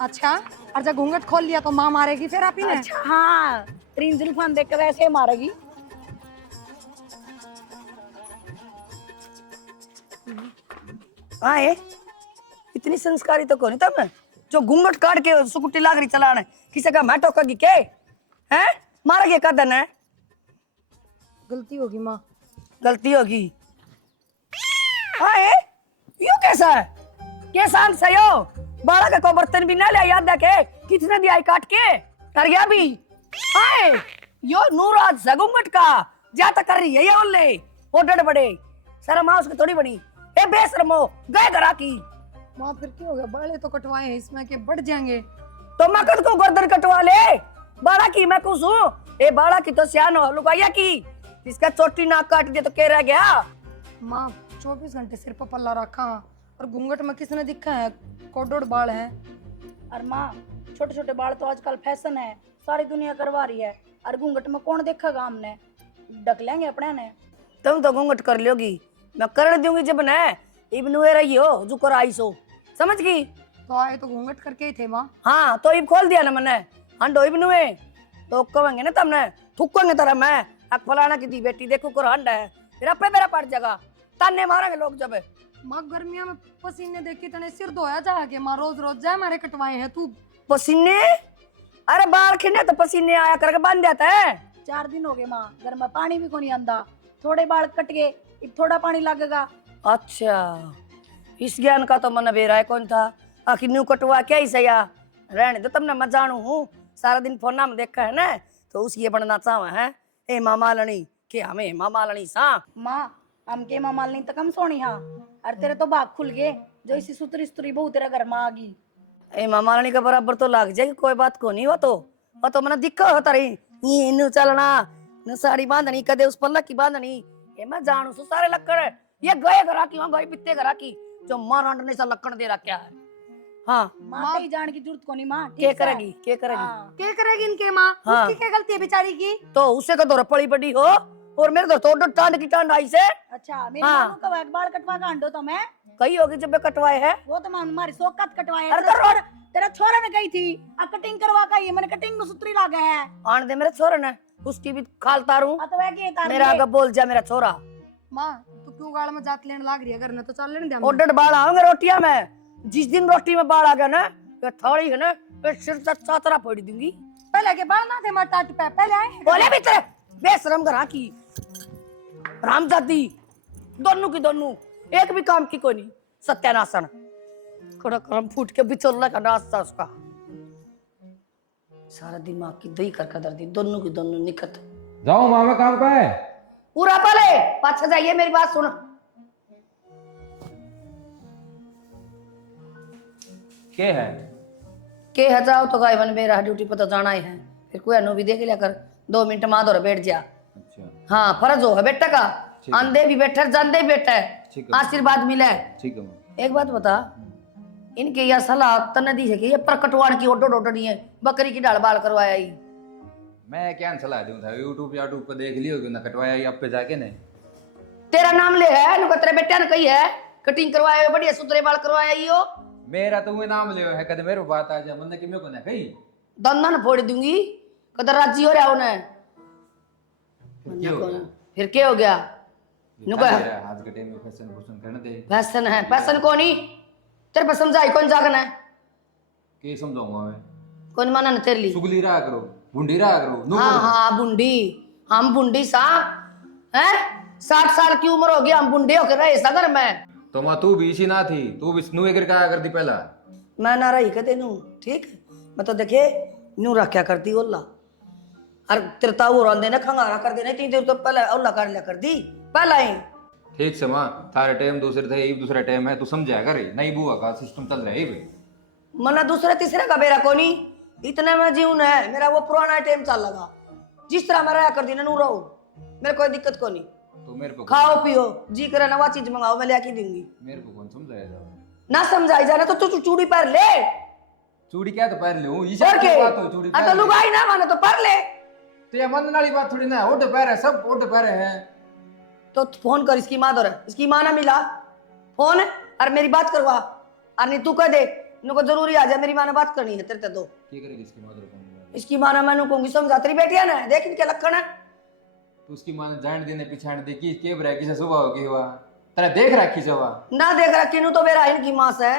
अच्छा, और जब घूंघट खोल लिया तो माँ मारेगी फिर आप ही ने? अच्छा हाँ, तीन जुल्फान देख कर ऐसे मारेगी। हाँ है, इतनी संस्कारी तो कौन था मैं जो घूंघट काट के सुकुटी लाग रही चलाने किसी का मैं टोकेगी के हैं मारेगी कदन है। गलती होगी माँ। गलती होगी। हाँ है, यू कैसा है के सांग सयो बाड़ा का को बर्तन भी ना ले याद रखे कितने दिया काट के कर गया भी। हाँ यो नूराज जगुंगट का जाता कर रही है ये ओले वो डड़ बड़े शर्म आ उसकी थोड़ी बड़ी ए बेशर्मो गए घरा की। माँ फिर क्यों हो गया? बाले तो कटवाए हैं इसमें के बढ़ जाएंगे। तो मकद को गर्दन कटवा ले बाड़ा की मैं कुछ हूँ ए बाड़ा की तो सियान हो लुगाइया की इसका चोटी नाक काट दिया तो क्या रह गया। माँ 24 घंटे सिर पर पल्ला रखा और घूंघट में किसने दिखा है? कोडोड़ बाल है। और माँ छोटे छोटे बाल तो आजकल फैशन है, सारी दुनिया करवा रही है। और घूंघट में कौन देखेगा? हमने ढक लेंगे अपने ने। तुम तो घूंघट कर लोगी मैं कर दूंगी जब न इब नुए रही हो जो कर आई सो समझ गई। तो आए तो घूंघट करके ही थे माँ। हाँ तो इब खोल दिया ना मैंने हंडो इब नुए तो कहेंगे ना तुमने थुकेंगे तरह मैं अक फलाना की दी बेटी देखो कर हंड है फिर अपने मेरा पड़ जाएगा ताने मारेंगे लोग जब। माँ गर्मियों में पसीने देखी तने सिर धोया जाके माँ रोज रोज जाए हमारे कटवाए हैं तू। पसीने अरे बाल खिने तो पसीने आया करके बांध देता है। 4 दिन हो गए माँ, घर में पानी भी को नहीं आंदा। थोड़े बाल कट गए, अब थोड़ा पानी लगेगा। अच्छा इस ज्ञान का तो मन बेरा है कौन था आखिर न्यू कटवा क्या ही सया रहने दो तुमने मैं जानू हूँ सारा दिन फोन में देखा है ना तो उसी बनना चाहवा है ए मामा लनी के हमें मामा लनी सा माँ हम के माँ मालनी तक हम सोनी हाँ। और तेरे तो भाग खुल गए जो इसी सुतरी सुतरी बहू तेरा घर में आ गई। ए मामा लनी का बराबर तो लग जाएगी कोई बात को नहीं वो तो मैंने दिक्कत होता रही ये नु चलना नु साड़ी बांधनी कदे उस पल्ला की बांधनी ये मैं जानू सु सारे लक्कड़ ये गए घरा की गए बित्ते घरा की जो मारंड ने सा लक्कड़ दे रखा है। हाँ माँ कहीं जान की जरूरत को नहीं माँ। क्या करेगी क्या करेगी हाँ। क्या करेगी इनके माँ? हाँ। उसकी क्या गलती है बेचारी की? तो उससे का तो पड़ी बड़ी हो और मेरे तो टांड की टांड आई से। अच्छा मेरे हाँ। मामू का बाल कटवा का हंडो तो मैं कही होगी जब मैं कटवाए है वो तो मैं हमारी शौकत कटवाए। अरे तो तेरा छोरा ने कही थी आ कटिंग करवा का ये मैंने कटिंग में सुतरी लागा है। आन दे मेरे छोरे ने उसकी भी खाल तारू आ तो वह के तार मेरा आगे बोल जा मेरा छोरा माँ तू क्यों गाड़ में जात लेने लाग रही है? घर में तो चल लेने दे हमें। ओडड बाल आऊंगे रोटियां में जिस दिन रोटी में बाल आ गया ना ये थाली है ना ये सिर तक चातरा फोड़ दूंगी। पहले के बाल ना थे मार टाट पे पहले आए हैं। बोले भी तेरे बेशरम घरा की रामजादी दोनों की दोनों एक भी काम की कोई नहीं सत्यानाशन खड़ा काम फूट के बिचौला का नाश्ता उसका सारा दिमाग की दही कर दर दी दोनों की दोनों निकट। जाओ मामा काम का है पूरा पले पाछा जाइए मेरी बात सुनो। के है जाओ तो गाय बन मेरा ड्यूटी पर तो जाना ही है फिर कोई अनु भी देख लिया कर 2 मिनट माँ दौड़ बैठ जा। अच्छा हाँ फर्ज हो है बेटा का ठीक है। आंधे भी बैठे जानते भी बैठे ठीक है। आशीर्वाद मिले। ठीक है मामा। एक बात बता इनके यह सलाह तने दी है कि ये पर कटवाड़ की ओडो डोडो नहीं है बकरी की डाल बाल करवाया ही। मैं क्या सलाह दूं था यूट्यूब पर देख लियो क्यों ना कटवाया ही अब पे जाके ने तेरा नाम ले है नु तेरे बेटा ने कही है कटिंग करवाया बढ़िया सुतरे बाल करवाया ही हो मेरा तो वो नाम ले है कदे मेरे बात आ जा मन के मेरे को ना कही दंदन फोड़ दूंगी कदर राजी हो रहा उन्हें फिर क्या हो गया नुका आज के टाइम में फैशन फैशन करने दे फैशन है फैशन कौन ही तेरे पर समझाई कौन जागना है के समझाऊंगा मैं कौन माना न तेरे लिए सुगली रहा करो बुंडी रहा करो हाँ हाँ बुंडी हम बुंडी सा हैं 60 साल की उम्र हो गई हम बुंडे होकर रहे सगर में तो मां तू भी इसी ना थी तू भी नुए करके आया करती पहला मैं ना रही कहते नू ठीक मैं तो देखे नू रखा करती ओला और तेरे ताऊ रंदे ने खंगारा कर देने तीन देर तो पहले ओला कर लिया कर दी पहला ही ठीक से मां थारे टाइम दूसरे थे ये दूसरा टाइम है तू समझाया करे नहीं बुआ का सिस्टम चल रहा है भाई मना दूसरे तीसरे का बेरा कोनी इतने में जीवन है मेरा वो पुराना टाइम चल लगा जिस तरह मैं रहा कर दी नू रहो मेरे कोई दिक्कत को नहीं तो मेरे को खाओ पियो जी करे नवा चीज मंगाओ मैं लेके दूंगी मेरे को कौन समझाया जाओ ना समझाई जाना तो तू चूड़ी पहन ले चूड़ी क्या तो पहन ले ये और के बात हो चूड़ी आ तो लुगाई ना माने तो पहन ले तो ये मन वाली बात थोड़ी ना ओटे पैर है सब ओटे पैर हैं तो फोन कर इसकी माँ दौर इसकी माँ ना मिला फोन और मेरी बात करवा और नहीं तू कह दे इनको जरूरी आ जाए मेरी माँ ने बात करनी है तेरे ते दो क्या करेगी इसकी माँ तेरे को? इसकी माँ ने मैंने कहूंगी समझा तेरी बेटी है ना देख इनके लक्षण है तो उसकी माँ ने जान देने पिछाड़ दे की के बरा किसे सुबह होगी हुआ तेरा देख रखी जवा ना देख रहा किनू तो मेरा इनकी माँ से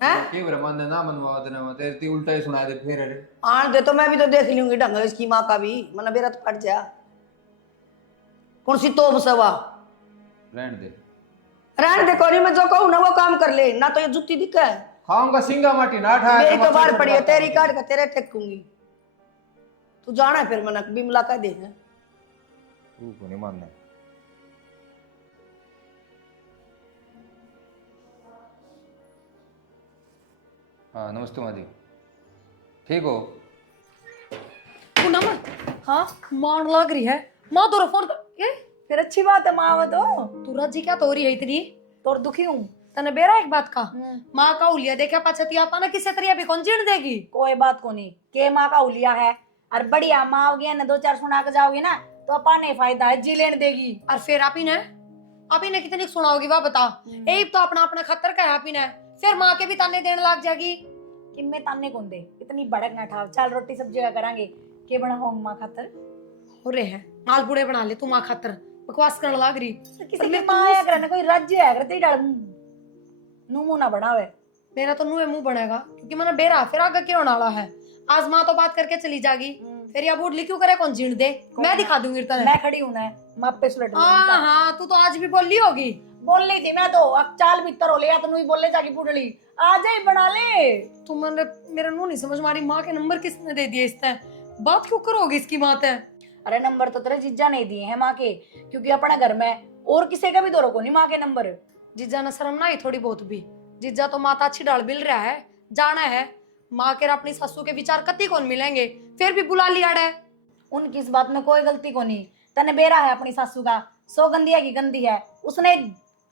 है के बरा मन ना मनवा देना तेरे ती उल्टा ही सुना दे फिर अरे आन दे तो मैं भी तो देख लूंगी ढंग इसकी माँ का भी मना बेरा तो फट जा कौन सी तोप सवा रहने दे रहने दे कोनी मैं जो कहूँ ना वो काम कर ले ना तो ये जुत्ती दिक्कत है खाऊंगा सिंगा माटी ना ठा मेरी तो बाहर पड़ी है तेरी काट का तेरे टेकूंगी तू जाना है फिर मना बिमला कह दे तू को नहीं मानना हाँ नमस्ते मादी ठीक हो पूनम हाँ मान लग रही है माँ तो फोन कर ए फिर अच्छी बात है माँ वो तो तू राजी क्या तो हो रही है इतनी तोर दुखी हूँ तने बेरा एक बात का माँ का उलिया देखा पछतिया पाना किसे तरिया भी कौन जीण देगी कोई बात को नहीं के माँ का उलिया है और बढ़िया माँ होगी ना 2-4 सुना के जाओगी ना तो अपाने फायदा है जी लेने देगी और फिर आप ही ने कितनी सुनाओगी वाह बता एक तो अपना अपना खतर का है आप ही ने फिर माँ के भी ताने देने लग जाएगी कि मैं ताने कौन दे इतनी भड़क ना ठाव चल रोटी सब्जी का करांगे के बना होंगे माँ खातर हो रहे हैं मालपुड़े बना ले तू माँ खातर बकवास करने लग रही किसी की माँ है करने कोई राज्य है करते डाल मुंह ना बनावे मेरा तो मुंह बनेगा क्योंकि मैंने बेरा फिर आगे क्यों नाला है आज माँ तो बात करके चली जागी फिर या बूढ़ली क्यों करे कौन जीण दे मैं दिखा दूंगी तेरे मैं खड़ी हूं ना माँ पे सुलट हाँ हाँ तू तो आज भी बोली होगी बोल रही थी मैं तो अब चाल भीतर हो ले या तो नहीं बोलने जागी बूढ़ली आ जाए बना ले तू मैंने मेरा मुंह नहीं समझ मारी माँ के नंबर किसने दे दिए इसने बात क्यों करोगी इसकी बात है अरे नंबर तो तेरे जीजा नहीं दिए हैं माँ के क्योंकि अपने घर में और किसी का भी दो को नहीं माँ के नंबर जीजा ने शर्म ना ही थोड़ी बहुत भी जीजा तो माता अच्छी डाल मिल रहा है जाना है माँ के अपनी सासू के विचार कति कौन मिलेंगे फिर भी बुला लिया है उनकी इस बात में कोई गलती को नहीं तने बेरा है अपनी सासू का 100 गंदी है की गंदी है उसने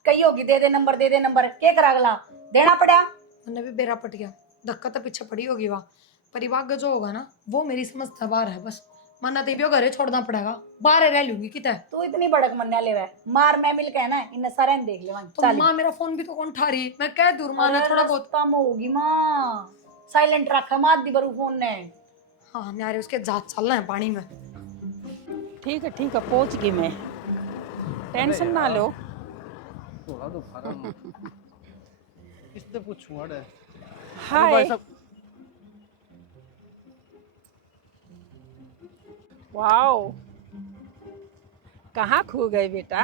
कही होगी दे दे नंबर के करा अगला देना पड़ा मैंने भी बेरा पट गया धक्का तो पीछे पड़ी होगी वहाँ परिवार जो होगा ना वो मेरी समझ से बाहर है बस मना देवियो घरे छोड़ना पड़ेगा बाहर रह लूंगी कितना तू इतनी बड़क मनने ले मार मैं मिल के है ना इन सारे देख ले तो माँ मेरा फोन भी तो कौन उठा रही मैं कह दूर माँ ने थोड़ा बहुत कम होगी माँ साइलेंट रखा मार दी बरू फोन ने हाँ न्यारे उसके जात चलना है पानी में ठीक है पहुंच गई मैं टेंशन ना लो थोड़ा तो फारा किससे पूछूं अरे हाय भाई साहब वाओ कहाँ खो गए बेटा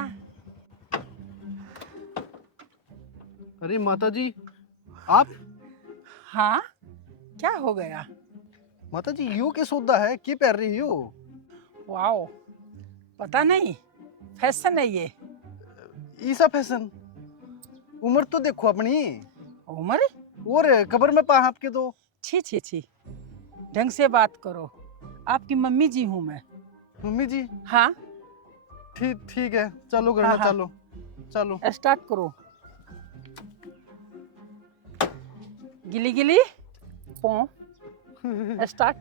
अरे माता जी आप हाँ क्या हो गया माता जी यू के सौदा है की पहन रही हो वाओ पता नहीं फैशन है ये ईसा फैशन उम्र तो देखो अपनी उम्र और कबर में पा आपके दो छी ढंग से बात करो आपकी मम्मी जी हूँ मैं मम्मी जी हाँ ठीक है चलो घर में हाँ। चलो स्टार्ट करो गिली गिली पो स्टार्ट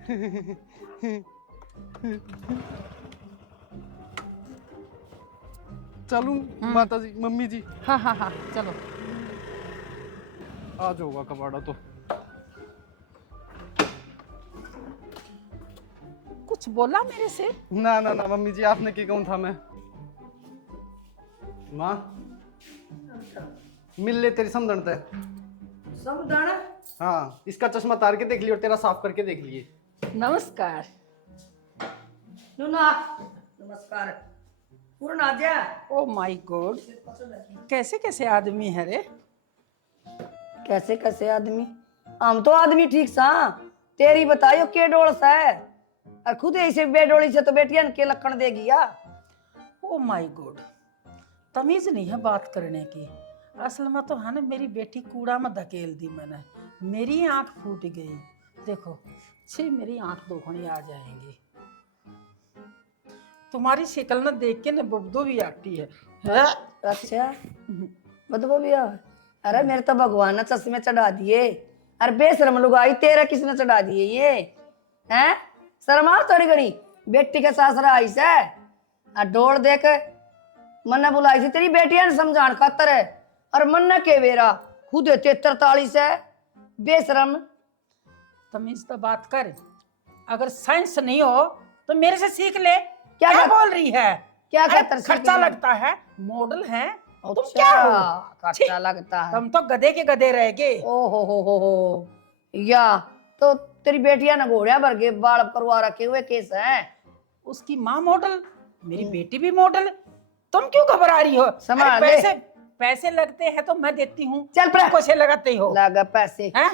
चलूं माता जी मम्मी जी हाँ चलो आज होगा कबाड़ा तो कुछ बोला मेरे से ना मम्मी जी आपने की कौन था मैं माँ मिल ले तेरी समझन ते समझाना हाँ इसका चश्मा तार के देख लिए और तेरा साफ करके देख लिए नमस्कार नुना नमस्कार पूर्ण आज्ञा ओ माय गॉड कैसे कैसे आदमी है रे कैसे कैसे आदमी हम तो आदमी ठीक सा तेरी बताइयो के डोल सा है और खुद ऐसे बेडोली से तो बेटियां के लक्षण देगी या ओ माय गॉड तमीज नहीं है बात करने की असल में तो है ना मेरी बेटी कूड़ा में धकेल दी मैंने मेरी आंख फूट गई देखो छी मेरी आंख दोखनी आ जाएंगी तुम्हारी शक्ल ना देख के ना बब्दो भी आती है अच्छा बदबो भी आ अरे मेरे तो भगवान ने चश्मे चढ़ा दिए अरे बेशरम लुगाई तेरा किसने चढ़ा दिए ये हैं शर्मा थोड़ी घड़ी बेटी के सासरा आई से आ डोल देख मन बुलाई थी तेरी बेटिया ने समझान खातर है और मन के बेरा खुद 43 है बेशरम। तमीज तो बात कर। अगर साइंस नहीं हो तो मेरे से सीख ले। क्या क्या कर- बोल रही है? क्या अरे कहता है खर्चा सीखने में? लगता है, मॉडल है, तुम अच्छा, क्या हो? खर्चा लगता है। तुम तो गधे के गधे रह गए। ओ हो या तो तेरी बेटिया ने घोड़िया भर के बाल करवा रखे हुए केस है। उसकी माँ मॉडल, मेरी बेटी भी मॉडल। तुम क्यों घबरा रही हो? संभाल अरे ले। पैसे पैसे लगते हैं तो मैं देती हूँ, चल तुम कैसे लगाते हो? लगा पैसे। हैं?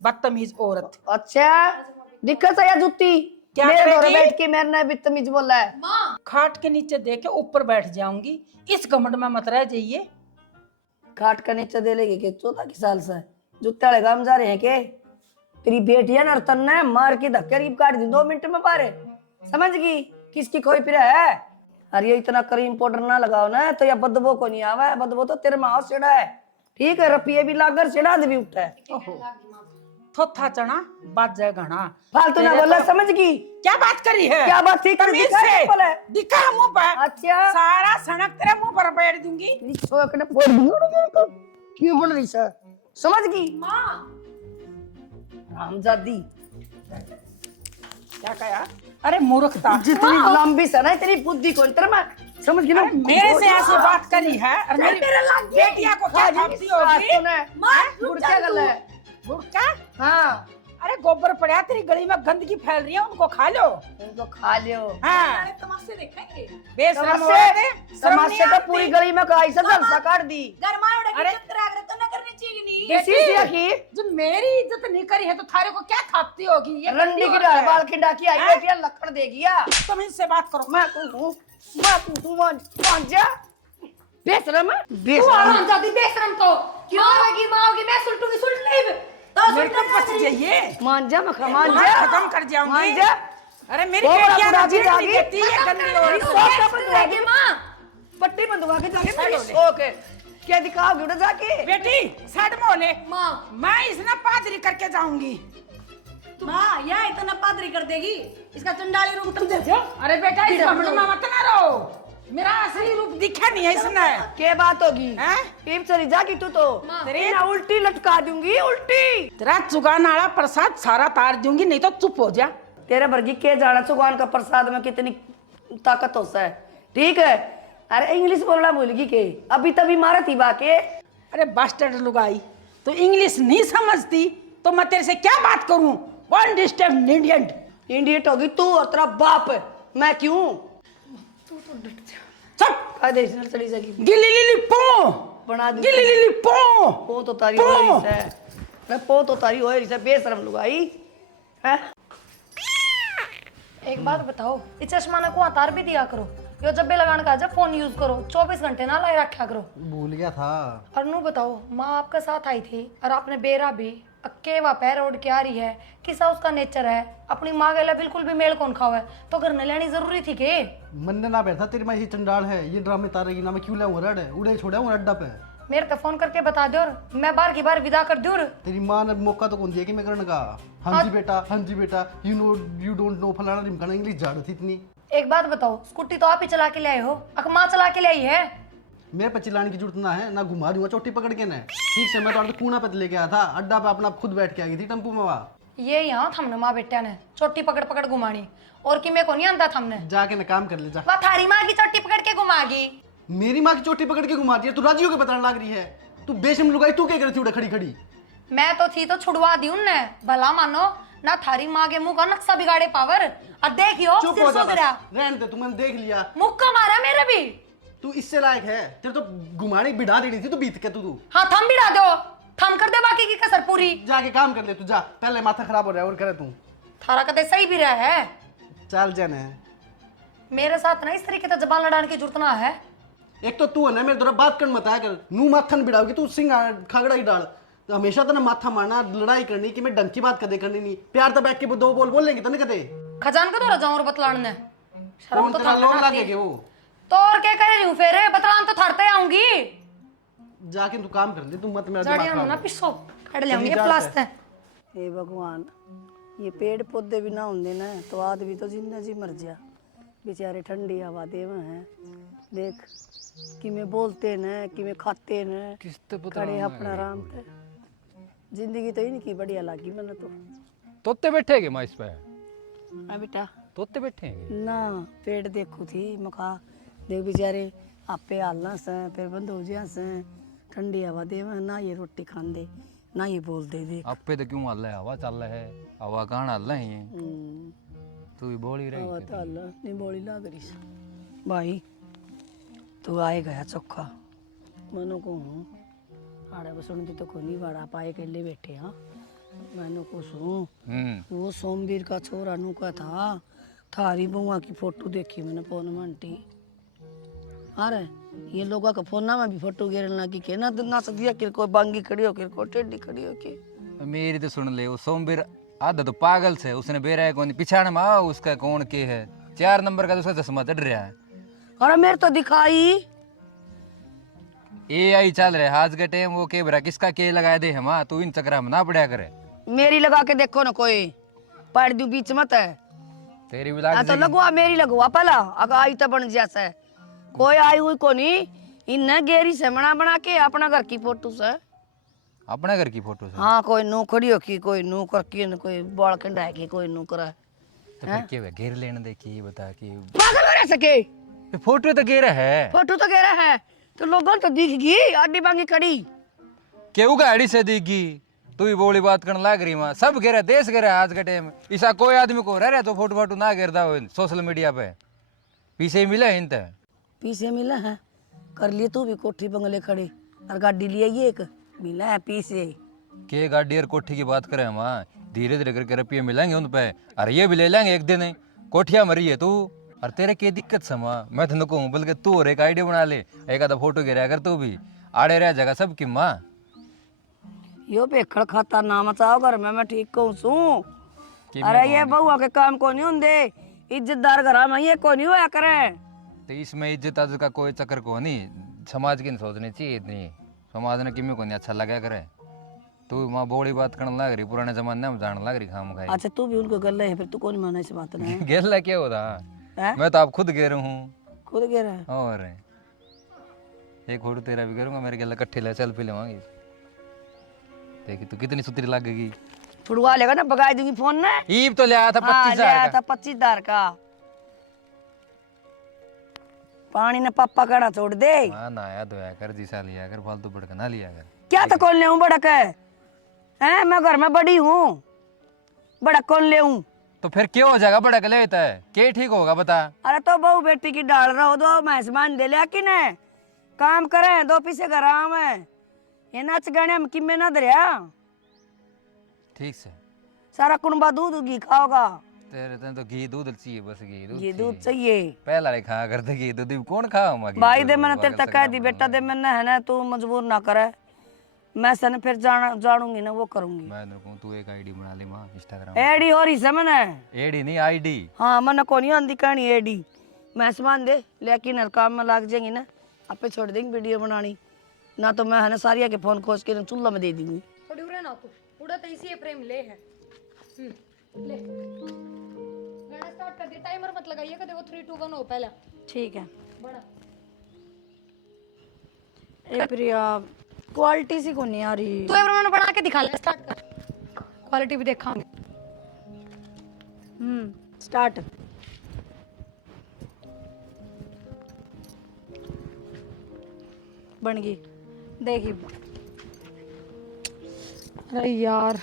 बदतमीज औरत। अच्छा दिक्कत है या जुत्ती? क्या मेरे घर करेगी? बैठ के मेरे ने बदतमीज बोला है। खाट के नीचे दे के ऊपर बैठ जाऊंगी, इस घमंड में मत रह जाइए। खाट का नीचे दे लेगी के 14 की साल से जुत्ते वाले काम जा रहे हैं के? तेरी बेटिया नर्तन ने मार के धक्के रीब काट दी 2 मिनट में पारे। समझ गई किसकी खोई फिर है? अरे ये इतना क्रीम पाउडर ना लगाओ ना तो या बदबू को नहीं आवा है। बदबू तो तेरे माँ सेड़ा है। ठीक है रपिए भी लाकर सेड़ा दे भी उठा है। थोथा चना बात जाए घना। फालतू ना तेरे बोला तो- समझ गई? क्या बात करी है? क्या बात थी? तमीज दिखा से बोला है। दिखा मुंह पर। अच्छा सारा सड़क तेरे मुंह पर बैठ दूंगी। तेरी छोक ने फोड़ दूंगा। क्यों बोल रही सर? समझ गई? रामजादी क्या कहा? अरे मूर्खता। जितनी लंबी सा ना तेरी बुद्धि को अंतर में समझ गई ना? अरे मेरे से ऐसी बात करी है और मेरी बेटिया को क्या भापती होगी? गुड़ क्या गल है? गुड़का? हाँ अरे गोबर पड़ा तेरी गली में, गंदगी फैल रही है, उनको खा लो। उनको खा लियो। हाँ तमाशे देखेंगे। बेशरम औरत है, शर्म नहीं समस्या तो आती। पूरी गली में कहा ऐसा जलसा काट दी। अरे तो न करनी चाहिए नहीं। किसी से की जो मेरी इज्जत नहीं करी है तो थारे को क्या खापती होगी? ये रंडी की औरत डाल है। बाल खिंडा की आई हाँ? बेटिया लकड़ देगी या तुम इनसे बात करो। मैं तू हूँ मान जा बेशरम तू बेशरम आराम जाती बेशरम तो क्यों होगी माँ होगी मैं सुलटूंगी सुलट ले मेरे को फंस जाइए, मान जा मखा मान मैं जा खत्म कर जाऊंगी। मान जा अरे मेरी वो बड़ा बेटियां बुरा ना की जीत जागी। नहीं देती है गंदी औरत। सौ का बंदवा के माँ पट्टी बंदवा के जाके मेरी ओके क्या दिखाओगे उधर जाके? बेटी साइड में होले, माँ मैं इसने पादरी करके जाऊंगी। माँ यह इतना पादरी कर देगी, इसका चंडाली रूप तुम देखो। अरे बेटा इस घमंड में मत ना रहो, मेरा असली रूप दिखा नहीं है इसने। क्या बात होगी? हैं? टीप चली जागी तू तो तेरी ना उल्टी लटका दूंगी उल्टी। तेरा चुगान वाला प्रसाद सारा तार दूंगी, नहीं तो चुप हो जा। तेरे वर्गी के जाना चुगान का प्रसाद में कितनी ताकत होता है। ठीक है अरे इंग्लिश बोलना भूल गई के अभी तभी मारा थी बाके। अरे बास्टर्ड लुगाई, तो इंग्लिश नहीं समझती तो मैं तेरे से क्या बात करूं? One disturb Indian. इंडियट होगी तू और तेरा बाप मैं क्यों? चुप। कह दे इसने चली जाएगी गिली लिली पो बना दी। गिली लिली पो। पो तो तारी पो। हो रही है। अरे पो तो तारी हो रही है बेशरम लुगाई है। एक बात बताओ इस चश्मा ने को तार भी दिया करो यो जब भी लगाने का जब फोन यूज करो 24 घंटे ना लाई रखा करो। भूल गया था। और नू बताओ माँ आपके साथ आई थी और आपने बेरा भी अकेवा पैर ओढ़ के आ रही है किसा उसका नेचर है अपनी माँ के लिए बिल्कुल भी मेल कौन खाओ है तो घर में लेनी जरूरी थी के? मन ने ना बैठा तेरी माँ ये चंडाल है, ये ड्रामे तारेगी ना, मैं क्यों लाऊं रड उड़े छोड़ा हूँ अड्डा पे। मेरे तो फोन करके बता दो मैं बार की बार विदा कर दूर। तेरी माँ ने मौका तो कौन दिया कि मैं करने का? हाँ जी बेटा यू डोंट नो फलाना ढिमकाना, इंग्लिश झाड़ थी इतनी। एक बात बताओ स्कूटी तो आप ही चला के ले आए हो अक माँ चला के ले आई है। मेरे पे चिल्लाने की जरूरत ना है, ना घुमा दूंगा चोटी पकड़ के। ना ठीक से मैं तो कूना पे लेके आया था, अड्डा पे अपना खुद बैठ के आई थी टेम्पू में। वहाँ ये यहाँ थमने माँ बेटा ने चोटी पकड़ पकड़ घुमानी और कि मैं को नहीं आंदा थमने जाके ना काम कर ले जा। वह थारी माँ की चोटी पकड़ के घुमागी। मेरी माँ की चोटी पकड़ के घुमाती है, तू राजी होके बताने लग रही है। तू बेशम लुगाई, तू क्या कर रही थी उड़े खड़ी खड़ी? मैं तो थी तो छुड़वा दी उनने भला मानो ना थारी माँ के मुंह का नक्शा बिगाड़े पावर अब देखियो चुप सिर हो जा सूख रहा बस, रहने दे तू, मैंने देख लिया। मुक्का मारा मेरे भी। तू इससे लायक है, तेरे तो घुमाने बिठा देनी थी, तू बीत के तू हाँ थम बिड़ा दो थम कर दे बाकी की कसर पूरी। जाके काम कर ले, तू जा, पहले माथा खराब हो रहा है और करे तू। थारा कदे सही भी रहा है चल जाने। मेरे साथ ना इस तरीके से जबान लड़ाने की जरूरत ना है। एक तो तू है ना मेरे द्वारा बात कर मत आया कर, नू माथन बिड़ाओगी तू सिंह खागड़ा ही डाल। तो हमेशा तो ना माथा मारना, लड़ाई करनी कि मैं ढंग की बात कदे करनी नहीं, प्यार तो बैठ के दो बोल लेंगे तो नहीं कदे। खजान को तो रजाऊं और बतलान ने शर्म कौन तो तेरा थाने लोग ना आती लागे है। वो? तो और क्या कह रही हूँ फिर बतलान तो थरते आऊंगी जाके तू काम कर ले, तू मत मेरा जड़ियां दिमाग ना खराब पिसो कड़ ले चली ये जा प्लास्ट है। हे भगवान ये पेड़ पौधे भी ना होंगे ना तो आदमी तो जिंदा जी मर जा। बेचारे ठंडी हवा देव हैं देख किमें बोलते न किमें खाते न खड़े अपना आराम से जिंदगी तो इनकी बढ़िया लगी मैंने तो तोते बैठेगे माँ इस पे? हाँ बेटा तोते बैठेंगे ना पेड़ देखू थी मखा देख बेचारे आपे हालना से फिर बंद हो जा से ठंडी हवा देव ना ये रोटी खांदे ना ये बोल दे देख आप पे तो क्यों हल्ला है? हवा चल रहा है, हवा कहाँ हल्ला है ये? तू भी बोल ही रही हवा थी। तो हल्ला नहीं बोली लग रही से भाई तू आए गया चोखा मनो को हूँ आड़े बसुन तो को नहीं बड़ा पाए अकेले बैठे हाँ मैंने को सू वो सोमवीर का छोरा नु का था थारी बुआ की फोटो देखी मैंने फोन में आंटी अरे ये लोगों का फोन में भी फोटो गिरने लगी के ना ना सदिया किर को बांगी खड़ी हो किर को टेढ़ी खड़ी हो के मेरी तो सुन ले, वो सोमवीर आधा तो पागल से, उसने बेरा है कौन पिछाड़ में आओ उसका कौन के है 4 नंबर का तो उसका चश्मा चढ़ रहा है। अरे मेरे तो दिखाई AI चल रहा है आज के टाइम, वो के बरा किसका के लगा दे हम, तू इन चक्कर में ना पड़ा करे। मेरी लगा के देखो ना कोई पढ़ दू बीच मत है तेरी भी लाग तो लगवा मेरी लगवा पहला अगर आई तो बन जैसा है कोई आई हुई को नहीं इन गेरी से बना बना के अपना घर की फोटो से अपने घर की फोटो से। हाँ कोई नू खड़ी हो की कोई नू करके न कोई बाल कंडा की कोई नू करा तो फिर क्या हुआ? घेर लेने दे की बता कि पागल हो रह सके फोटो तो घेरा है, फोटो तो कह रहा है तो लोगों तो दिख गई आडी बांगी खड़ी केहू गाड़ी से दिखी तू ही बोली बात करने लग रही माँ। सब घेरा, देश घेरा आज के टाइम, ऐसा कोई आदमी को रह रहा तो फोटो फोटो ना घेरता हो सोशल मीडिया पे, पीछे मिले इन ते पीछे मिला है कर लिए तू भी कोठी बंगले खड़े और गाड़ी लिए ये एक मिला है पीछे के गाड़ी और कोठी की बात करें हम, धीरे धीरे करके रुपये मिलेंगे उन पे, अरे ये भी ले लेंगे एक दिन, कोठिया मरी है तू। और तेरे क्या दिक्कत समा, मैं तो कहूँ बल्कि तू और एक आईडी बना ले, एक आधा फोटो गिरा कर तू भी आड़े रह जाएगा सबकी माँ। यो पेखड़ खाता ना मचाओ घर में मैं ठीक कहूँ सू अरे ये बहुआ के काम को नहीं होंगे इज्जतदार घर में ये को नहीं होया करे तो इसमें इज्जत आज का कोई चक्कर को नहीं, समाज की नहीं सोचनी चाहिए इतनी, समाज ने किमी को नहीं अच्छा लगा करे। तू माँ बोली बात करने लग रही, पुराने जमाने में जाने लग रही खाम खाई। अच्छा तू भी उनको गल है फिर तू कौन माना इस बात ने गेला क्या होता हैं? मैं तो आप खुद गे रहा हूँ खुद कह रहा है और एक फोटो तेरा भी करूंगा, मेरे गेला कट्ठे ले सेल्फी लेवांगे। देखी तू कितनी सुतरी लगेगी, छुड़वा लेगा ना बगाई दूंगी फोन ने ईब तो ले आया था हाँ, 25,000 लिया का। था 25,000 का पानी ने पापा कहना छोड़ दे हाँ नहाया धोया कर, जीसा लिया कर, फालतू भड़का ना लिया कर। क्या तो कौन ले हूँ बड़क है मैं घर में बड़ी हूँ बड़क कौन ले हूँ तो फिर क्या हो जाएगा भड़क लेता है, क्या ठीक होगा बता? अरे तो बहू बेटी की डाल रहा हो दो मेहमान दे लिया कि ने काम करे 2 पीछे घर आम है ये नाच गाने में किमे ना दरिया ठीक से सारा कुनबा दूध घी खाओगा तेरे तेरे तो घी दूध चाहिए, बस घी दूध ये दूध चाहिए पहला रे खा करते घी दूध कौन खा भाई दे मैंने तेरे तक कह दी बेटा दे मैंने है ना तू मजबूर ना करे मैं सन फिर जानूंगी ना वो करूंगी मैं कहूँ तू एक आईडी बना ले माँ इंस्टाग्राम। एडी हो रही से मैंने एडी नहीं आईडी। हाँ मैंने को नहीं आंदी कहानी एडी मैं सामान दे लेकिन काम में लाग जाएंगी ना आपे छोड़ देंगे वीडियो बनानी ना तो मैं है ना सारिया के फोन खोज के चूल्हा में दे दूंगी थोड़ी उड़े ना तू उड़ा तो इसी फ्रेम ले है ले गाना स्टार्ट कर दे, टाइमर मत लगाइए कि देखो 3 2 1 हो पहला ठीक है बड़ा ए प्रिया क्वालिटी सी को नहीं आ रही तू एक बार मैंने बना के दिखा ले, स्टार्ट कर, क्वालिटी भी देखांगे। स्टार्ट बन गई देखी अरे यार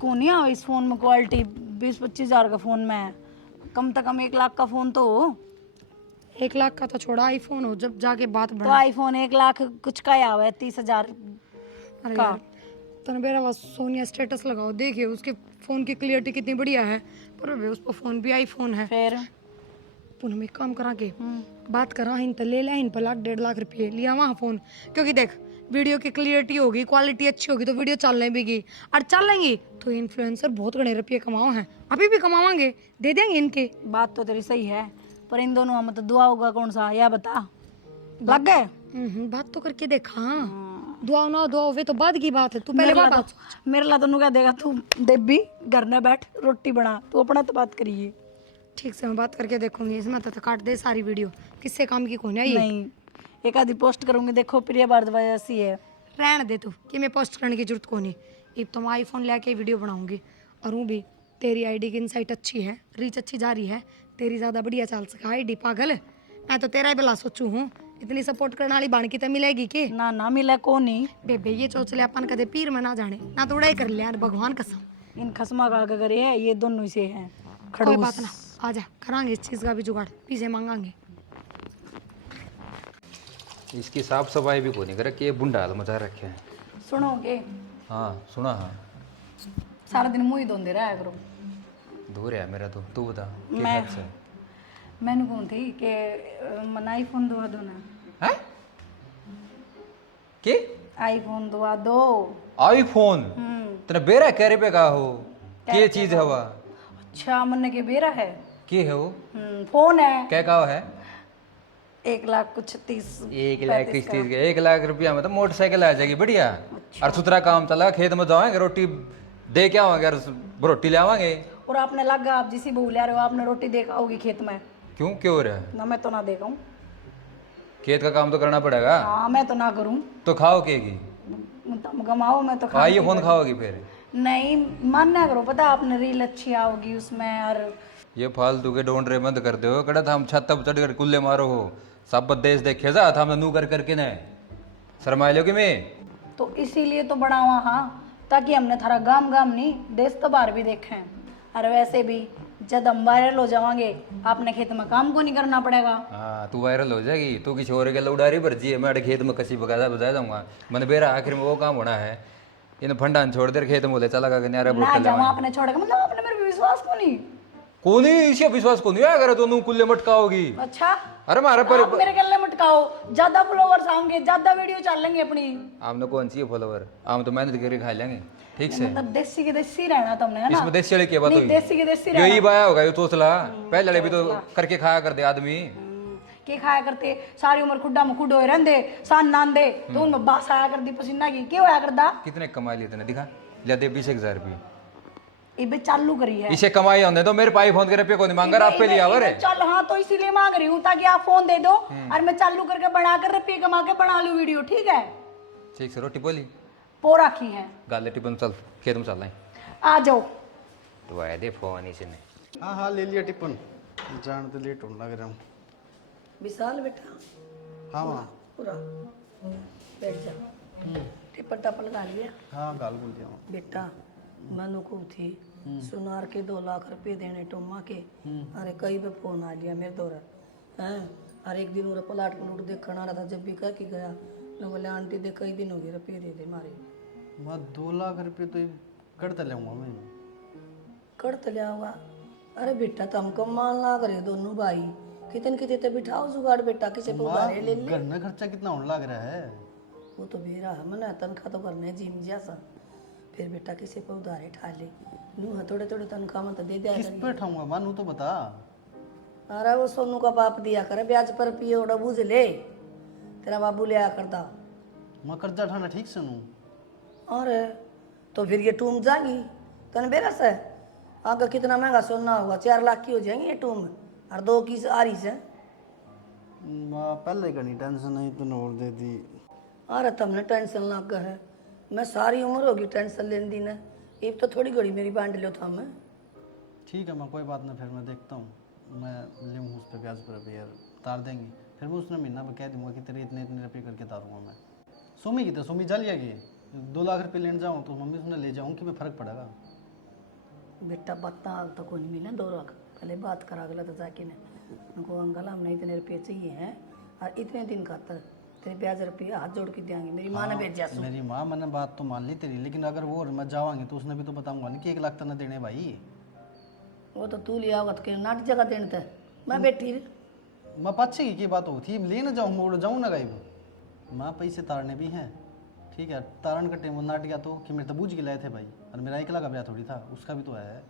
कौन नहीं आ इस फोन में क्वालिटी 20-25 हजार का फोन में है कम से कम 1 लाख का फोन तो हो 1 लाख का तो छोड़ा, आईफोन हो जब जाके बात तो बना। आईफोन 1 लाख कुछ का आया हुआ है 30,000 अरे का यार तने मेरा बस सोनिया स्टेटस लगाओ, देखिए उसके फोन की क्लियरिटी कितनी बढ़िया है, पर अबे उस पर फोन भी आईफोन है। फिर पुनः में काम करा के बात करा इन तो ले लिया इन पर 1.5 लाख रुपये लिया वहाँ फोन, क्योंकि देख वीडियो की क्लियरिटी होगी, क्वालिटी अच्छी होगी तो वीडियो चलने भी की, और चल लेंगी तो इन्फ्लुएंसर बहुत घने रुपये कमाओ हैं, अभी भी कमावांगे, दे देंगे इनके। बात तो तेरी सही है पर इन दोनों में तो दुआ होगा कौन सा या बता लग गए बात तो करके देखा, दुआ ना दुआ वे तो बाद की बात है, तू पहले बात मेरे ला तो नु कह देगा तू देबी घर में बैठ रोटी बना तू अपना तो बात करिए ठीक से मैं बात करके देखूंगी, इसमें तो काट दे सारी वीडियो, किससे काम की कौन है ये। नहीं, एक आधी पोस्ट करूंगी, देखो प्रिया भारद्वाज ऐसी है। रहने दे तू कि मैं पोस्ट करने की जरूरत को नहीं। अब तो मैं आईफोन लेके वीडियो बनाऊंगी और हूँ भी। तेरी आईडी की इनसाइट अच्छी है, रीच अच्छी जा रही है, तेरी ज़्यादा बढ़िया चल सका आईडी पागल। मैं तो तेरा ही भला सोचू हूँ, इतनी सपोर्ट करने वाली बाण की तो मिलेगी के। ना ना मिला को नहीं, बेबे ये सोच ले अपन कदे पीर में ना जाने ना तो उड़ाई कर ले यार, भगवान कसम। इन खसमा का आगे करे है, ये दोनों से हैं कोई बात ना, आजा करांगे इस चीज़ का भी जुगाड़, पीछे मांगांगे। इसकी साफ सफाई भी कोई नहीं कर रखी है, बुंडा हाल मचा रखे हैं। सुनोगे? हाँ सुना। हाँ सारा दिन मुंह ही धोंदे रहा करो। दूर है मेरा तो, तू बता क्या मैं खर्च है? मैंने कौन थी कि मन आईफोन दवा दो ना। हैं? के आईफोन दवा दो। आईफोन तेरा बेरा कै रुपए का हो? के चीज है वह? अच्छा मन के बेरा है। के है वो? फोन है। क्या का है? 1 लाख कुछ 30 1 लाख 30 के 1 लाख रुपया में तो मोटरसाइकिल आ जाएगी बढ़िया। और सुथरा काम चला, खेत में जाएंगे, रोटी दे के आवांगे और रोटी ले आवांगे। और आपने लगा, आप जिसी बहू ले रहे हो, आपने रोटी देखा होगी खेत में। क्यों क्यों हो रहा है? ना मैं तो ना देखा हूँ। खेत का काम तो करना पड़ेगा। हाँ मैं तो ना करूँ। तो खाओ केगी? तुम कमाओ, मैं तो आइए फोन खाओगी फिर? नहीं मन ना करो, पता आपने रील अच्छी आओगी उसमें। और ये फालतू के ढोंड रहे बंद कर दो। कड़ा था हम छत तब चढ़ कर कुल्ले मारो हो, सब देश देखे जा था हमने नू कर करके न शर्मा लो कि मैं। तो इसीलिए तो बढ़ावा, हाँ, ताकि हमने थारा गाम गाम नहीं देश तो बाहर भी देखे। और वैसे भी जब हम वायरल हो जावांगे, आपने खेत में काम को नहीं करना पड़ेगा। हाँ तू वायरल हो जाएगी, तू किसी और के लौडारी भरजी है, मैं खेत में कसी बगादा बजा जाऊंगा। मैंने बेरा आखिर में वो काम होना है, इन फंडान छोड़ दे खेत में बोले चला का न्यारा ना बोतल जावा आपने छोड़ेगा, मतलब आपने मेरे पे विश्वास को नहीं। कोनी इसे विश्वास को नहीं आया तो नू कुल्ले मटका होगी। अच्छा अरे मारे पर आप मेरे गले मटकाओ, ज्यादा फॉलोवर्स आएंगे, ज्यादा वीडियो चलेंगे अपनी। आमने कौन सी है फॉलोवर? आम तो मेहनत करके खा लेंगे ठीक से। मतलब देसी के देसी रहना तुमने, है ना? इसमें देसी वाले की बात नहीं, हुई? देसी के देसी रहना। यही बाया होगा ये तोसला, पहले वाले भी तो करके खाया कर दे आदमी। के खाया करते सारी उम्र खुड्डा में खुड्डो रहंदे, सान नान दे तो उनमें बास आया करती पसीना की, क्या होया करदा? कितने कमा लिए तूने दिखा? ले दे 20,000 रुपये इबे चालू करी है। इसे कमाई होने तो मेरे पाई फोन के रुपये को नहीं मांगा, आप पे लिया वर। चल हाँ, तो इसीलिए मांग रही हूँ ताकि आप फोन दे दो और मैं चालू करके बना कर रुपये कमा के बना लूँ वीडियो, ठीक है? ठीक से रोटी बोली पो रखी है। गाले टिपन चल खेत में चल रहे आ जाओ। तो आए दे फोन इसने। हाँ हाँ ले लिया टिफिन, जान तो लेट होने लग रहा हूँ। विशाल बेटा हाँ माँ। पूरा बैठ जा। टिप्पण टापा लगा लिया हाँ गाल बोल दिया माँ। बेटा। मैंने को थी सुनार के 2 लाख रुपए देने टोमा के। अरे कई पे फोन आ लिया मेरे दौरा हैं। और एक दिन वो प्लाट देखने आ रहा था, जब भी कह के गया न बोले आंटी दे कई दिन हो गए रुपये दे दे मारे। मैं 2 लाख रुपये तो कर लेऊंगा मैं। कर तो लिया होगा। अरे बेटा तुम कमाल ना करे दोनों भाई, कितने कितने तो बिठाओ जुगाड़ बेटा, किसी पे उधारे ले ले। घर में खर्चा कितना होने लग रहा है? वो तो बेरा है, मैंने तनख्वाह तो करने जिम जैसा, फिर बेटा किसी पे उधारे ठा ले। नू थोड़े थोड़े तनख्वाह में तो दे दिया किस पे उठाऊंगा मानू तो बता। अरे वो सोनू का बाप दिया करे, ब्याज पर पिए ओडा बूझ ले, तेरा बाबू लिया करता। मैं कर्जा उठाना ठीक से नू। अरे तो फिर ये टूम जाएगी तन बेरा से आगे कितना महंगा सोना होगा, 4 लाख की हो जाएंगी ये टूम, और 2 की आ रही से। मैं पहले करनी टेंशन नहीं तो और दे दी। अरे तुमने टेंशन लग गया है, मैं सारी उम्र होगी टेंशन लेने दी ना, एक तो थोड़ी घड़ी मेरी बांट लो था मैं। ठीक है मैं कोई बात ना, फिर मैं देखता हूँ, मैं लूँ उस पर ब्याज पर यार तार देंगे। फिर मैं उसने महीना में कह दूंगा कि तेरे इतने इतने रुपये करके तारूंगा मैं। सोमी की तो सोमी जा लिया कि 2 लाख रुपये लेने जाऊँ तो मम्मी उसने ले जाऊँ कि मैं फ़र्क पड़ेगा। बेटा बता तो कोई नहीं मिले 2 लाख, पहले बात करा गला तो जाके ने उनको अंकल हम नहीं इतने रुपये चाहिए हैं और इतने दिन का तेरे ब्याज रुपये हाथ जोड़ के देंगे। मेरी माँ ने भेजा सो। मेरी माँ मैंने बात तो मान ली तेरी, लेकिन अगर वो मैं जावांगी तो उसने भी तो बताऊंगा नहीं कि 1 लाख तना देने भाई। वो तो तू लिया होगा तो नाट जगह देने थे, मैं बैठी मैं पाछे की बात होती थी, लेने जाऊँ मोड़ जाऊँ ना गाई माँ पैसे तारने भी हैं ठीक है। तारण कटे वो नाट गया तो कि मेरे तो बूझ के लाए थे भाई, और मेरा 1 लाख का ब्याह थोड़ी था, उसका भी तो है।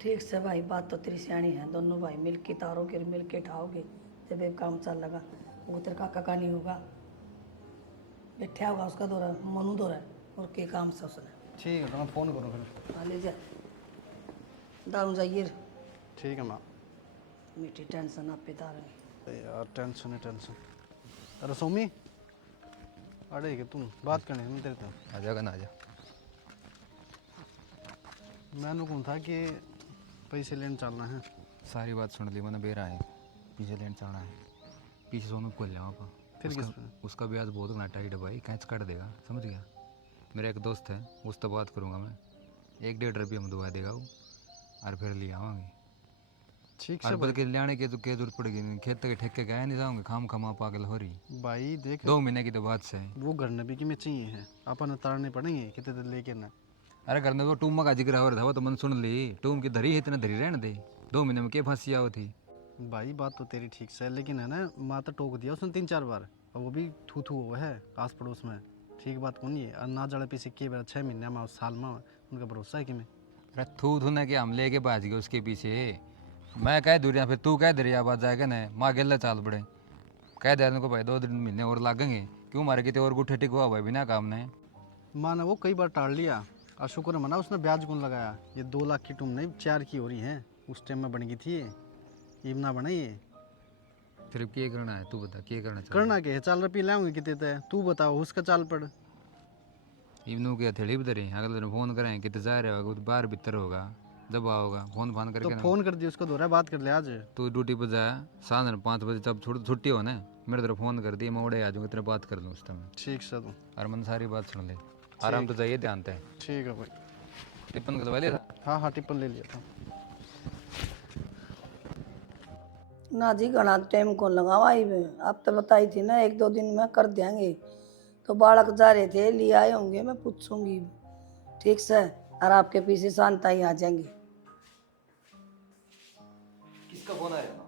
ठीक से भाई, बात तो तेरी सियाणी है, दोनों भाई मिल के तारोगे मिल के ठाओगे, जब एक काम चल लगा वो तेरे काका का नहीं होगा, बैठा होगा उसका दौरा मनु दौरा और के काम से उसने। ठीक है तो मैं फ़ोन करूँ फिर। हाँ ले जा दारू जाइए। ठीक है माँ। मीठी टेंशन आप पे तार यार टेंशन है टेंशन। अरे सोमी अरे कि तुम बात करने नहीं देते। आ जाएगा ना, आ जा। मैंने कौन था कि पैसे लेने चलना है। सारी बात सुन ली मैंने, बेरा है पीछे लेने चलना है। पीछे सोनू खोल जाओ आप। फिर किस उसका ब्याज बहुत घना टाइट है भाई, कैच काट देगा, समझ गया। मेरा एक दोस्त है, उससे बात करूँगा मैं, 1-1.5 रुपये में दवा देगा वो, और फिर ले आवांगे। ठीक और से बल्कि ले के तो क्या जरूरत पड़ेगी नहीं, खेत के ठेके गए नहीं जाऊँगे, खाम खमा पागल हो रही। भाई देख 2 महीने की तो बात से है। वो घर नबी की में चाहिए है, अपन उतारने पड़ेंगे कितने दिन लेके ना। अरे करने वो टूमा का जिक्र हो रहा था, वो तो मन सुन ली। टूम की धरी है, इतना धरी रहने दे, 2 महीने में क्या फंसी आओ थी। भाई बात तो तेरी ठीक से है, लेकिन है ना माता टोक दिया उसने 3-4 बार, और वो भी थू थू हुआ है आस पड़ोस में। ठीक बात कौन है, और ना जड़े पीछे के बार 6 महीने में साल में उनका भरोसा है कि मैं। अरे थू ना कि हम लेके भाज गए उसके पीछे। मैं कह दूरिया, फिर तू कह दरिया बात जाएगा ना, माँ गेला चाल पड़े। कह दे को भाई 2 महीने और लागेंगे, क्यों मारे कितने और गुठे टिकवा भाई बिना काम ने। माँ ने वो कई बार टाल लिया, और शुक्र है मना उसने ब्याज कौन लगाया। ये 2 लाख की टूम नहीं 4 की हो रही है, उस टाइम में बन गई थी ये ना बना ये। फिर अब क्या करना है तू बता, क्या करना चाहिए। करना क्या है, 4 रुपये लाऊंगे कितने थे तू बताओ, उसका चाल पड़। इवनू के हथेली भी धरी, अगले दिन फोन करें कितने जा रहे होगा, बाहर भीतर होगा, जब आओगा फोन फान तो करके ना। फोन कर दिया उसको, दोहरा बात कर ले आज। तू ड्यूटी पर जा, साढ़े 5 बजे जब छुट्टी हो ना, मेरे तरफ फोन कर दी, मैं उड़े आ जाऊँगा, तेरे बात कर लूँ उस टाइम। ठीक से तू और मन सारी बात सुन ले, आराम तो जाइए ध्यान से। ठीक है भाई। टिप्पन करवा लिया था। हाँ हाँ टिप्पण ले लिया था। ना जी घना टाइम को लगावा ही में, आप तो बताई थी ना 1-2 दिन में कर देंगे। तो बालक जा रहे थे, ले आए होंगे, मैं पूछूंगी ठीक से, और आपके पीछे शांता ही आ जाएंगे। किसका फोन आया?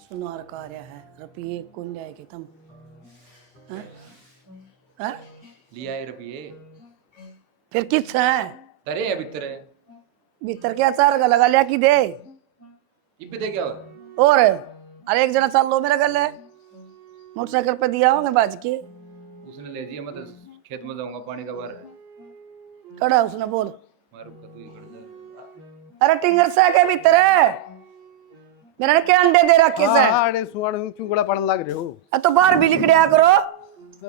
सुनार कार्य है, रुपये कौन जाएगी तुम हैं? हैं? लिया है रुपये, फिर किस है तरे है भीतर है, भीतर क्या 4 का लगा लिया कि दे इपे दे क्या और अरे एक जना चल लो मेरा गल है, मोटरसाइकिल पे दिया होंगे बाज के। उसने ले दिया, मैं तो खेत में जाऊंगा, पानी का बार है। कड़ा उसने बोल, मारू का तू ही कर दे। अरे टिंगर से के भीतर है मेरा ने क्या अंडे दे रखे से। अरे सुआड़ क्यों गला पड़न लग रहे हो। तो बाहर भी लिखड़िया करो,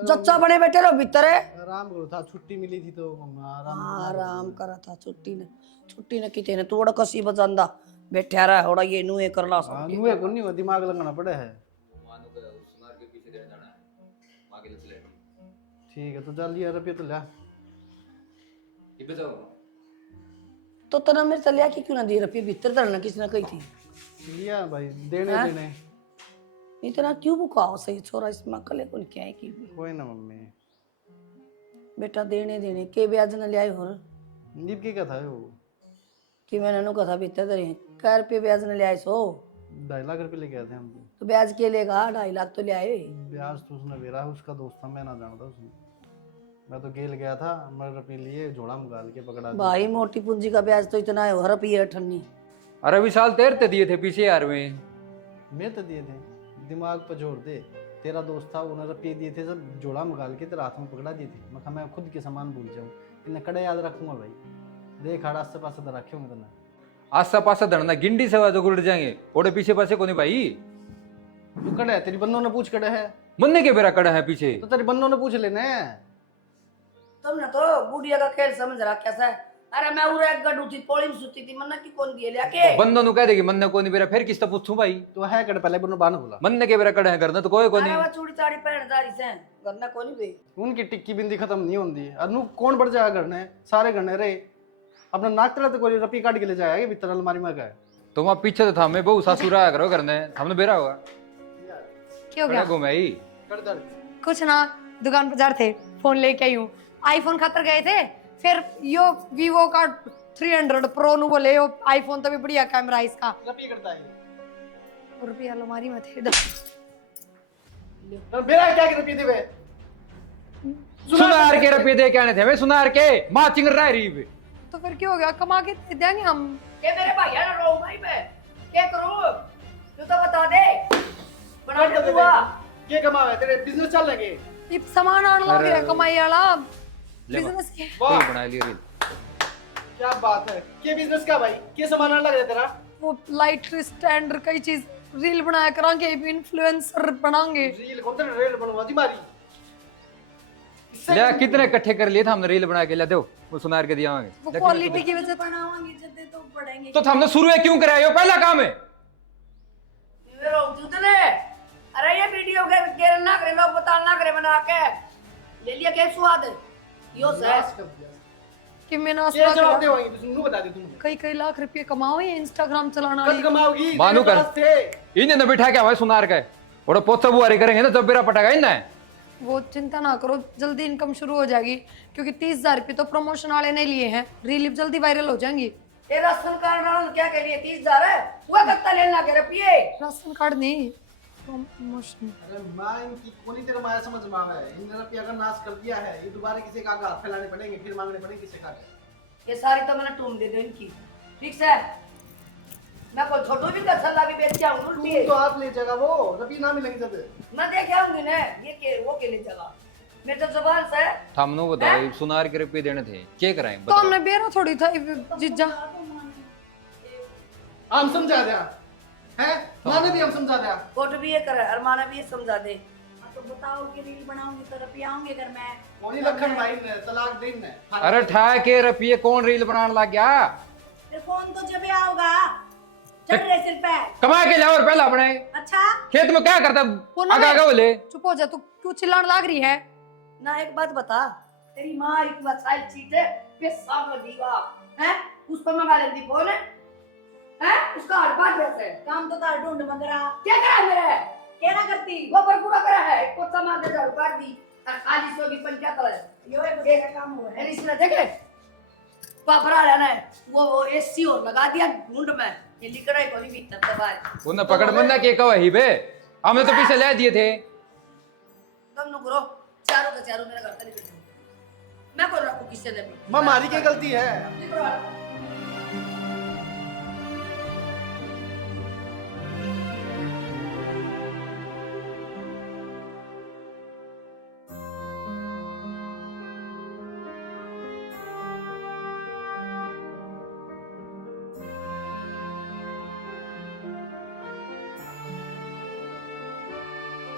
जच्चा बने बैठे रहो भीतर है। आराम करो था, छुट्टी मिली थी तो आराम करा था, छुट्टी ने किते ने तोड़ कसी बजांदा बैठा रहा होड़ा, ये नुए कर ला सब। नुए को नहीं दिमाग लगाना पड़े है। मानो का सुनार के पीछे देने जाना है, मां के लिए। ठीक है तो जल्दी यार रुपये तो ला। इपे जाओ तो तना मेरे चलिया कि क्यों ना दिए रुपये भीतर धरना किसने कही थी। लिया भाई, देने देने इतना क्यों बुकाओ सही छोरा, इसमें कले कौन क्या है की कोई ना मम्मी। बेटा देने देने के ब्याज न ले आए हो नीब की क्या था वो, कि मैंने नु कथा भीतर धरे क्या रुपये ब्याज न ले आए सो। 2.5 लाख रुपये लेके आए थे हम तो ब्याज के लेगा 2.5 लाख तो ले आए। ब्याज तो उसने बेरा, उसका दोस्त था, मैं ना जानता उसने। मैं तो गेल गया था, मैं रुपये लिए झोला में गाल के पकड़ा दिया। भाई मोटी पूंजी का ब्याज तो इतना है, रुपये अठन्नी। अरे विशाल तेरते दिए थे पीछे यार में। मैं तो दिए थे, दिमाग पर जोर दे। तेरा दोस्त था, उन्होंने रुपये दिए थे, सब झोला में गाल के तेरे हाथ में पकड़ा दिए थे। मैं कहा मैं खुद के सामान भूल जाऊँ, इन्हें कड़े याद रखूंगा भाई। देख हाड़ आस पास तो रखे होंगे तेने। आसा पासा धरना गिंडी से जो गुड़ जाएंगे, ओडे पीछे पासे कोनी भाई। तू कड़े है, तेरी बंदों ने पूछ कड़े है, मन्ने के बेरा कड़ा है पीछे। तो तेरी बंदों ने पूछ लेने। तुमने तो बुढ़िया का खेल समझ रहा कैसा है। अरे मैं उरे एक गड्ढ उठी पोड़ी में सुती थी, मन्ना की कौन दिए लेके। बंदों नु कह देगी मन्ने कोनी बेरा, फिर किससे पूछूं भाई। तो है कड़े पहले बनो बाना बोला। मन्ने के बेरा कड़ा है करना तो कोई कोनी। अरे वो चूड़ी चाड़ी पहन दारी से करना कोनी बे। उनकी टिक्की बिंदी खत्म नहीं होती। अनु कौन बढ़ जाएगा घर ने, सारे घर ने रे अपना नाक तला तो कोई रुपये काट के ले जाएगा भीतर अलमारी में गए। तुम आप पीछे तो था, मैं बहु सासुरा आया करो करने, हमने बेरा होगा क्या हो गया? घुमाई कुछ ना, दुकान पर जा रहे थे, फोन लेके आई हूँ। आईफोन खातर गए थे, फिर यो वीवो का 300 प्रो नु बोले, यो आईफोन तो भी बढ़िया कैमरा है इसका। रुपये करता है रुपया अलमारी में थे। तो मेरा क्या के रुपये देवे। सुनार के रुपये दे के आने थे, मैं सुनार के माँ चिंगर रहा है। तो फिर क्या हो गया, कमा के दे देंगे हम। के मेरे भाई ना रो भाई मैं क्या करूं, तू तो बता दे बना दे बुआ। क्या कमावे तेरे बिजनेस चल लगे। ये सामान आने लग गया कमाई वाला बिजनेस के। कोई बना लिया रील। क्या बात है, के बिजनेस का भाई, के सामान लग रहा तेरा? वो लाइट स्टैंड कई चीज रील बनाया करांगे, इन्फ्लुएंसर बनाएंगे। रील कौन सा रील बनवा दी मारी? ले कितने इकट्ठे कर लिए थे हमने रील बना के, ले दो वो सुनार के दिया होंगे। वो क्वालिटी की वजह से बनावांगे जब तो पड़ेंगे। तो हमने शुरू है क्यों कराया, पहला काम है। अरे ये वीडियो के ना करे, लोग बता ना करे बना के ले लिया के स्वाद यो से कि मैं ना ये जवाब दे वही तुम बता दे। तुम कई कई लाख रुपए कमाओ ये इंस्टाग्राम चलाना कब कमाओगी? मानू मेरे कर पास थे। इन्हें न बिठा के हमारे सुनार का और पोता बुआरी करेंगे ना जब बेरा पटागा इन्हें। वो चिंता ना करो, जल्दी इनकम शुरू हो जाएगी क्योंकि 30,000 रुपये तो प्रमोशन वाले ने लिए हैं, रील जल्दी वायरल हो जाएंगी। ये राशन कार्ड क्या के लिए 30,000 है, वो कितना लेना के रुपये? राशन कार्ड नहीं, प्रमोशन। अरे मां इनकी कोनी तेरा माया समझ में आवे, इन रुपया अगर नाश कर दिया है, ये दोबारा किसी का हाथ फैलाने पड़ेंगे, फिर मांगने पड़ेंगे किसी का। ये सारी तो मैंने टूम दे दो इनकी, ठीक से? मैं कोई छोटू भी का सल्ला भी बेच के आऊं उल्टी तू तो हाथ ले जाएगा वो, रुपये ना मिलेंगे जब। मैं देख आऊंगी ना, ये के वो के लिए जगह मेरे तो जुबान से हमने बताओ सुनार के रुपये देने थे, क्या कराएं तो हमने बेरा थोड़ी था जीजा। हम समझा दिया है, माने भी हम समझा दिया। कोट भी ये करे, अरमाना भी ये समझा दे। तो बताओ कि रील बनाऊंगी तो रुपया आऊंगे अगर मैं कोनी लखन भाई ने तलाक देन ने। अरे ठा के रुपये कौन रील बनाने लग गया? फिर फोन तो जब आओगा चढ़ रहे सिर पे। कमा के लाओ और पहला अपने अच्छा खेत में क्या करता वो ना आगा आगा बोले। चुप हो जा, तू क्यों चिल्लाने लग रही है? ना एक बात बता, तेरी माँ एक वसाइल चीज है, पेशाब में दीवा है, उस पर मंगा लेती फोन है, उसका हड़पाट वैसे काम तो तार ढूंढ मगरा क्या करा मेरे? क्या ना करती वो पर पूरा करा है, एक कोसा मार दे झाड़ू काट दी, और खाली सो की पंचायत है। यो एक बच्चे का काम हुआ है। अरे इसने देखे पापरा रहना है, वो एसी और लगा दिया ढूंढ में, ये लिख रहा है कोई भी तब तक उन्हें पकड़ मन्ना के कवा ही बे, हमने तो पीछे ले दिए थे। तुम नु करो, चारों का चारों मेरा घर तक निकल जाओ, मैं कौन रखूं किससे नहीं। मां मारी की गलती है। निकलो।